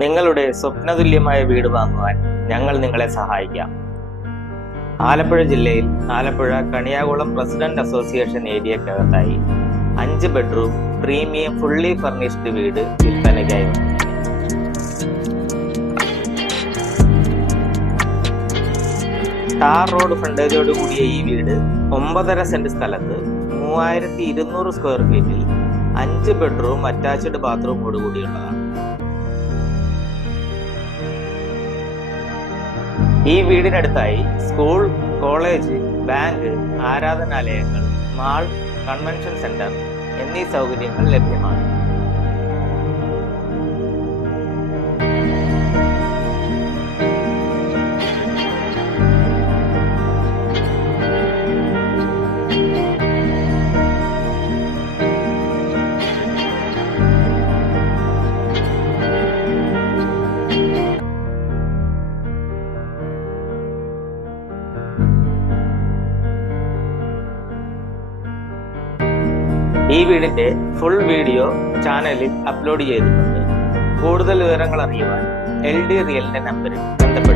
നിങ്ങളുടെ സ്വപ്നതുല്യമായ വീട് വാങ്ങുവാൻ ഞങ്ങൾ നിങ്ങളെ സഹായിക്കാം. ആലപ്പുഴ ജില്ലയിൽ ആലപ്പുഴ കണിയാകുളം പ്രസിഡന്റ് അസോസിയേഷൻ ഏരിയക്കകത്തായി 5 ബെഡ്റൂം പ്രീമിയം ഫുള്ളി ഫർണിഷ്ഡ് വീട് വിൽപ്പനയ്ക്കായി. ടാർ റോഡ് ഫ്രണ്ടേജോട് കൂടിയ ഈ വീട് 9.5 സെന്റ് സ്ഥലത്ത് 3200 സ്ക്വയർ ഫീറ്റിൽ 5 ബെഡ്റൂം അറ്റാച്ച്ഡ് ബാത്റൂമോട് കൂടിയുള്ളതാണ്. ഈ വീടിനടുത്തായി സ്കൂൾ, കോളേജ്, ബാങ്ക്, ആരാധനാലയങ്ങൾ, മാൾ, കൺവെൻഷൻ സെന്റർ എന്നീ സൗകര്യങ്ങൾ ലഭ്യമാണ്. ഈ വീടിന്റെ ഫുൾ വീഡിയോ ചാനലിൽ അപ്ലോഡ് ചെയ്തിട്ടുണ്ട്. കൂടുതൽ വിവരങ്ങൾ അറിയുവാൻ LD റിയലിന്റെ നമ്പറിൽ ബന്ധപ്പെടുക.